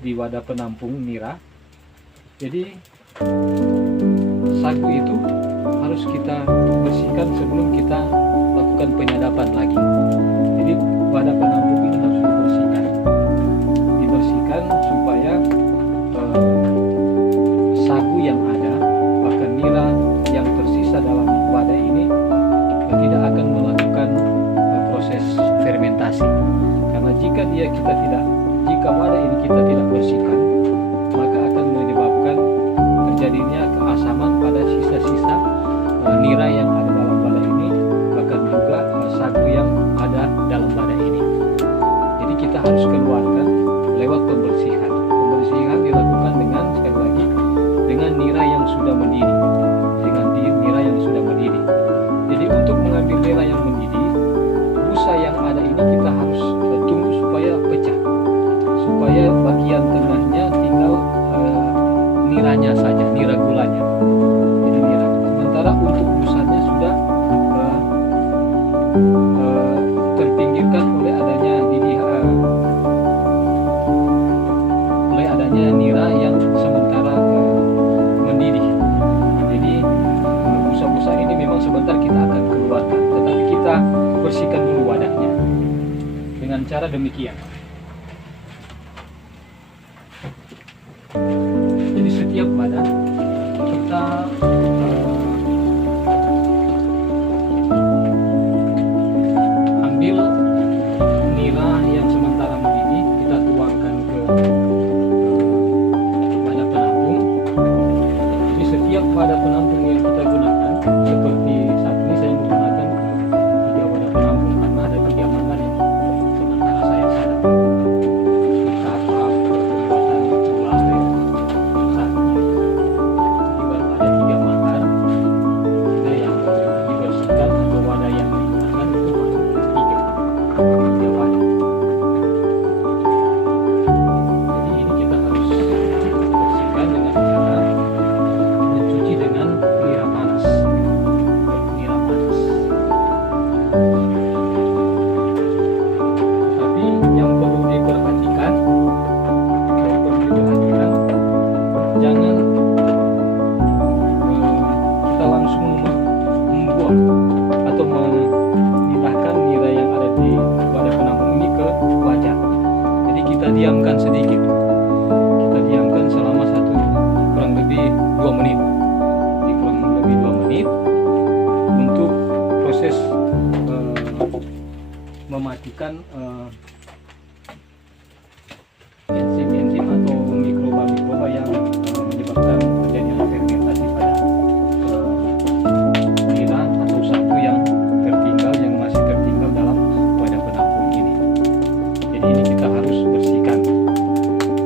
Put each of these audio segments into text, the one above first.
di wadah penampung nira. Jadi sagu itu harus kita bersihkan sebelum kita lakukan penyadapan lagi. Jadi wadah penampung ini harus dibersihkan supaya sagu yang ada, bahkan nira yang tersisa dalam wadah ini tidak akan melakukan proses fermentasi. Karena jika wadah ini kita tidak bersihkan, maka akan menyebabkan terjadinya keasaman pada sisa-sisa nira yang ada dalam wadah ini, bahkan juga sagu yang ada dalam wadah ini. Jadi kita harus keluarkan lewat pembersihan. Pembersihan dilakukan dengan, sekali lagi, dengan nira yang sudah mendidih. Jadi untuk mengambil nira yang mendidih, busa yang ada ini kita harus tunggu supaya pecah, supaya bagian tengahnya tinggal niranya saja, nira gulanya. Jadi nira. Sementara untuk busanya sudah terpinggirkan oleh adanya nira yang sementara mendidih. Jadi busa-busa ini memang sebentar kita akan keluarkan, tetapi kita bersihkan dulu wadahnya dengan cara demikian. Jadi setiap wadah kita ambil nira yang sementara mendidih, kita tuangkan ke wadah penampung. Jadi setiap wadah penampung yang kita gunakan, seperti saat ini saya menggunakan 3 wadah penampung karena ada 3 manggar yang sementara saya sadap bertahap pembuatan gula aren saatnya. Jadi baru ada 3 manggar. Nah, yang dibersihkan atau wadah yang digunakan itu baru 3 wadah. Jadi ini kita harus bersihkan dengan cara mencuci dengan nira panas. Tapi yang perlu diperhatikan, jangan kita langsung membuang atau memindahkan nira yang ada di wadah penampung ini ke wajan. Jadi kita diamkan sedikit. Kita diamkan selama kurang lebih 2 menit. Jadi kurang lebih 2 menit untuk proses mematikan enzim-enzim atau mikroba-mikroba yang menyebabkan terjadinya fermentasi pada nira atau sagu yang masih tertinggal dalam wadah penampung ini. Jadi ini kita harus bersihkan.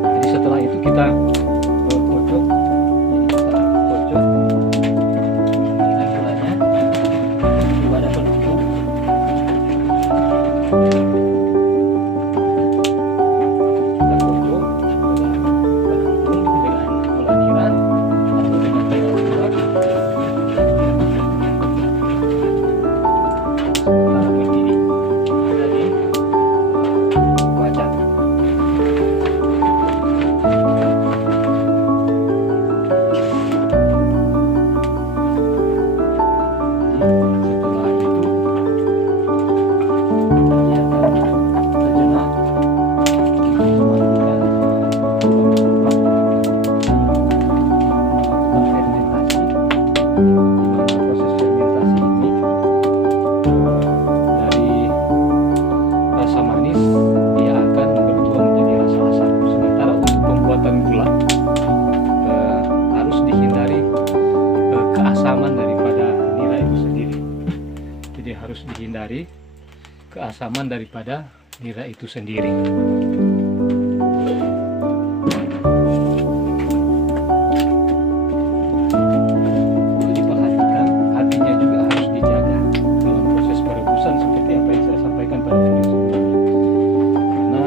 Jadi setelah itu kita kocok. Jadi kita kocok gulanya di wadah penampung. Kita kocok penampung dengan gula nira atau dengan teh gula. Sementara berdiri ada di wajan. Setelah itu dia akan sejenak mematikan melakukan fermentasi, di mana proses fermentasi ini dari rasa manis dia akan berubah menjadi rasa asam. Sementara untuk pembuatan gula harus dihindari keasaman daripada nira itu sendiri. Jadi harus dihindari keasaman daripada nira itu sendiri. Perlu diperhatikan, apinya juga harus dijaga dalam proses perebusan seperti apa yang saya sampaikan pada video sebelumnya. Karena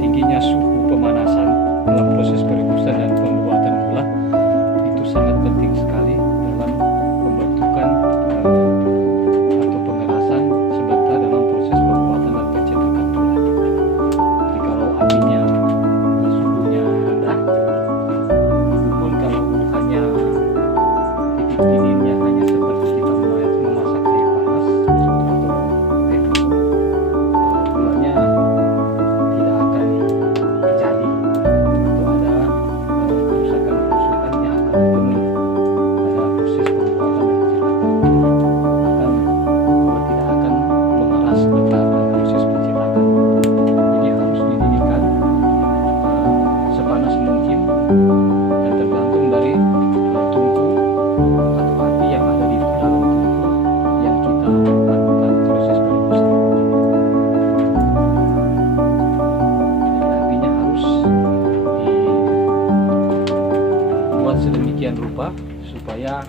tingginya suhu pemanasan dalam proses perebusan dan pembuatan gula itu sangat penting sekali dalam pembentukan atau pengerasan sebentar dalam proses pembuatan dan pencetak sedemikian rupa supaya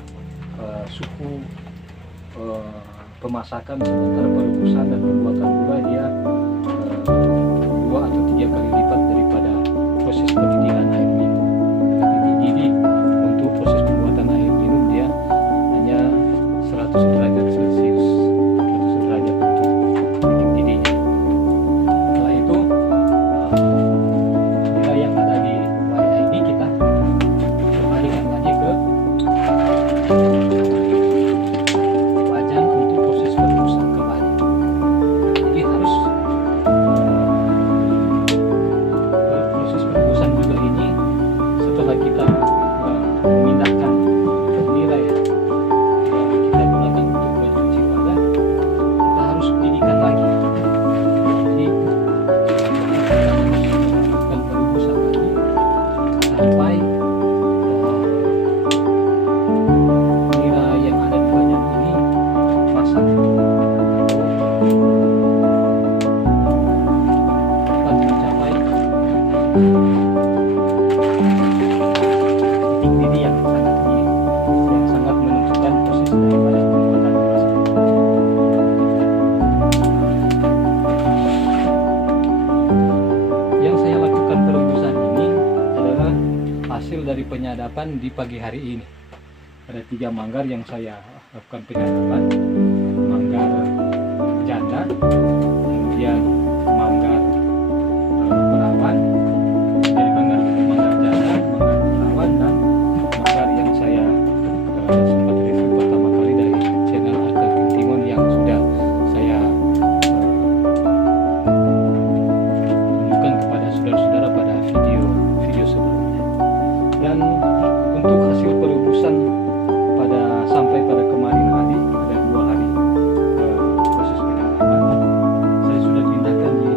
suhu pemasakan sementara perebusan dan pembuatan gula dia 2 atau 3 kali lipat daripada proses pendidikan air minum. Karena titik didih untuk proses pembuatan air minum dia hanya 100 derajat Celcius, 100 derajat untuk titik didihnya. Setelah itu nilai yang ada di wadah ini kita kembalikan lagi ke wajan untuk proses perebusan kembali. Jadi harus proses perebusan juga ini setelah kita memindahkan nilai yang kita gunakan untuk mencuci wadah, kita harus didihkan lagi. Jadi kita harus melakukan perebusan lagi sampai nira yang ada di wajan ini pasang dapat mencapai titik didih yang sangat tinggi, yang sangat menentukan proses daripada pembuatan emas. Yang saya lakukan perebusan ini adalah hasil dari penyadapan di pagi hari ini. Ada 3 manggar yang saya lakukan penyadapan, manggar janda, kemudian manggar perawan, jadi manggar janda, manggar perawan, dan manggar yang saya sempat review pertama kali dari channel Arka Gintingon yang sudah saya tunjukkan kepada saudara-saudara pada video sebelumnya. Dan untuk hasil perebusan sampai pada kemarin hari, ada 2 hari proses penyadapan, saya sudah pindahkan di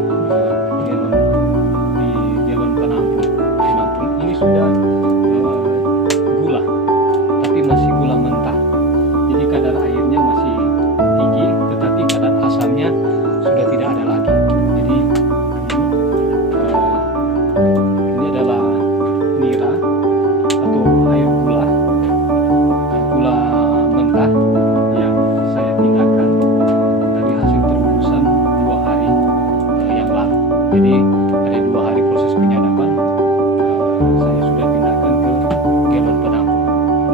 galon penampung. Ini sudah gula, tapi masih gula mentah. Jadi kadar airnya masih tinggi, tetapi kadar asamnya sudah tidak ada lagi. Jadi ini adalah nira atau air gula mentah yang saya pindahkan dari hasil perebusan 2 hari yang lalu. Jadi ada 2 hari proses penyadapan, saya sudah pindahkan ke galon penampung.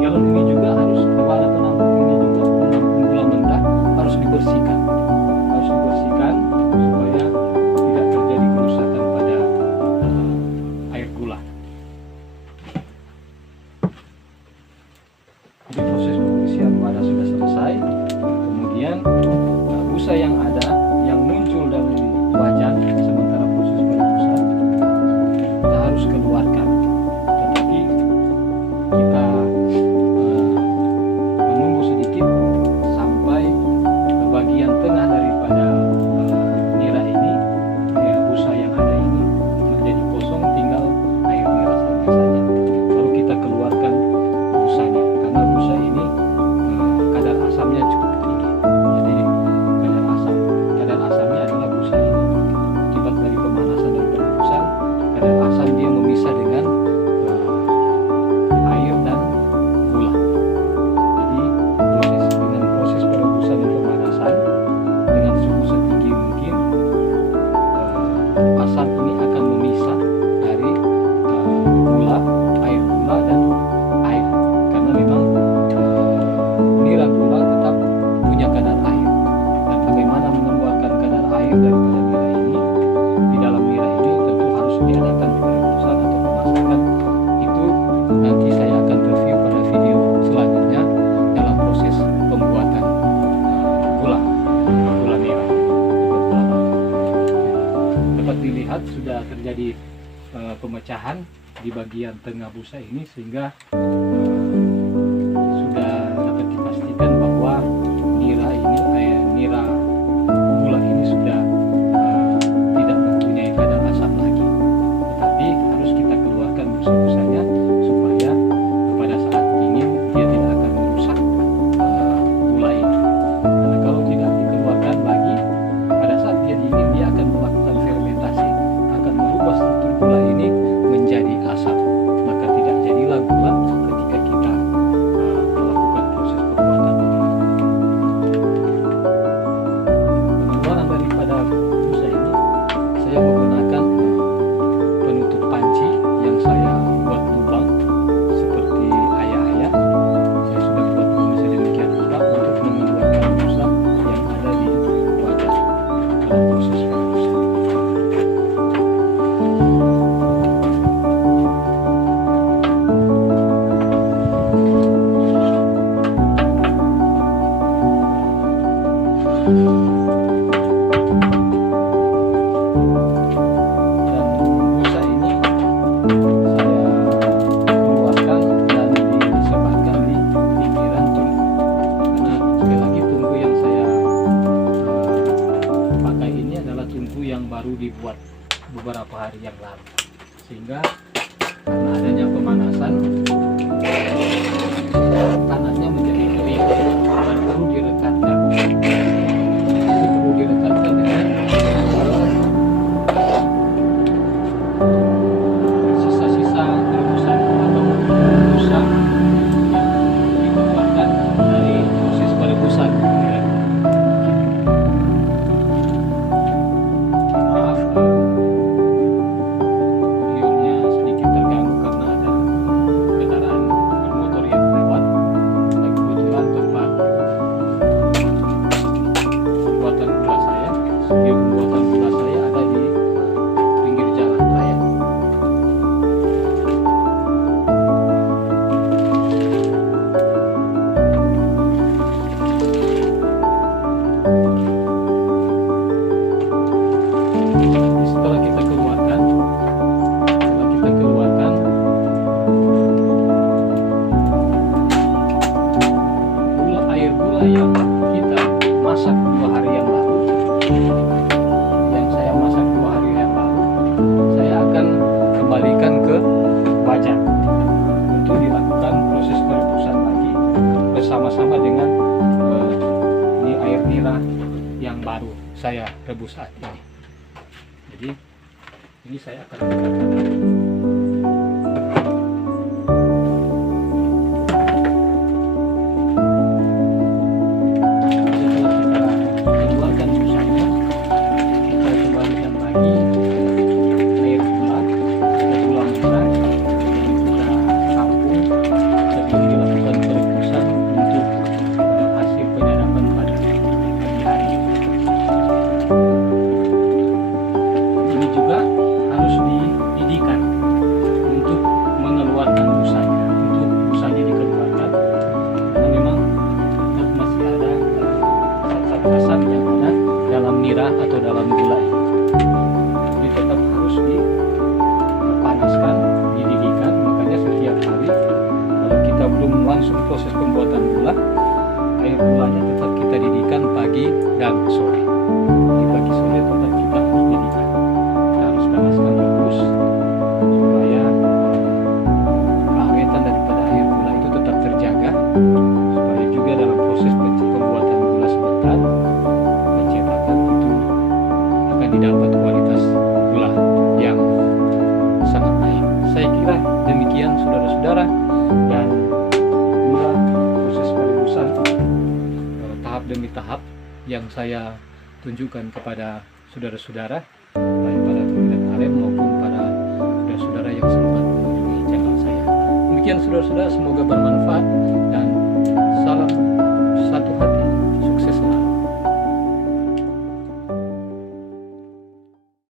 Galon ini juga harus, wadah penampung ini juga, penampung gula mentah harus dibersihkan supaya tidak terjadi kerusakan pada air gula. Jadi proses pembersihan wadah sudah selesai. Kemudian busa yang ada yang muncul dari wajan sementara proses perebusan kita harus keluarkan. Tetapi kita menunggu sedikit sampai ke bagian tengah daripada nira ini, busa yang ada ini menjadi kosong, tinggal air nira saja. Lalu kita keluarkan busanya, karena busa ini kadar asamnya cukup tinggi. Jadi kadar asamnya adalah busa ini. Akibat dari pemanasan dan perebusan, kadar asam dia memisah dengan air dan gula. Jadi dengan proses perebusan dan pemanasan dengan suhu setinggi mungkin, asam ini akan memisah dari gula, air gula dan air. Karena memang nira gula tetap punya kadar air, dan bagaimana mengeluarkan kadar air daripada nira ini di dalam nira ini tentu harus diadakan perebusan atau pemasakan. Itu nanti saya akan review pada video selanjutnya dalam proses pembuatan gula nira. Dapat dilihat sudah terjadi pemecahan di bagian tengah busa ini, sehingga sudah dapat dipastikan bahwa nira gula ini sudah tidak mempunyai kadar asam lagi. Tetapi harus kita keluarkan busa-busanya supaya pada saat dingin dia tidak akan merusak gula ini. Karena kalau tidak dikeluarkan lagi, pada saat dia dingin dia akan melakukan fermentasi, akan merubah struktur gula ini menjadi asam. Maka tidak jadilah gula ketika hari yang lalu. Sehingga karena adanya pemanasan, tanahnya menjadi kering dan perlu direkatkan. Itu perlu direkatkan dengan sisa-sisa rebusan atau busa yang dikeluarkan dari proses perebusan. Maaf, audionya sedikit terganggu karena ada kendaraan bermotor yang lewat. Dan kebetulan tempat pembuatan gula saya, studio pembuatan gula saya ada di pinggir jalan raya. Setelah kita keluarkan air gula yang kita masak 2 hari yang lalu, yang saya masak 2 hari yang lalu, saya akan kembalikan ke wajan untuk dilakukan proses perebusan lagi bersama-sama dengan ini air nira yang baru saya rebus saat ini. Jadi ini saya akan gunakan. Asam yang ada dalam nira atau dalam gula ini. Jadi tetap harus dipanaskan, dididihkan. Makanya setiap hari kalau kita belum langsung proses pembuatan gula, air gulanya tetap kita didihkan pagi dan sore. Di pagi sore tetap kita harus didihkan. Kita harus panaskan terus supaya keawetan daripada air gula itu tetap terjaga, supaya juga dalam proses pembuatan gula sebentar pencetakan itu akan didapat kualitas gula yang sangat baik. Saya kira demikian saudara-saudara, dan gula proses perebusan tahap demi tahap yang saya tunjukkan kepada saudara-saudara, baik pada peminat Arem maupun pada saudara-saudara yang sempat mengunjungi channel saya. Demikian saudara-saudara, semoga bermanfaat.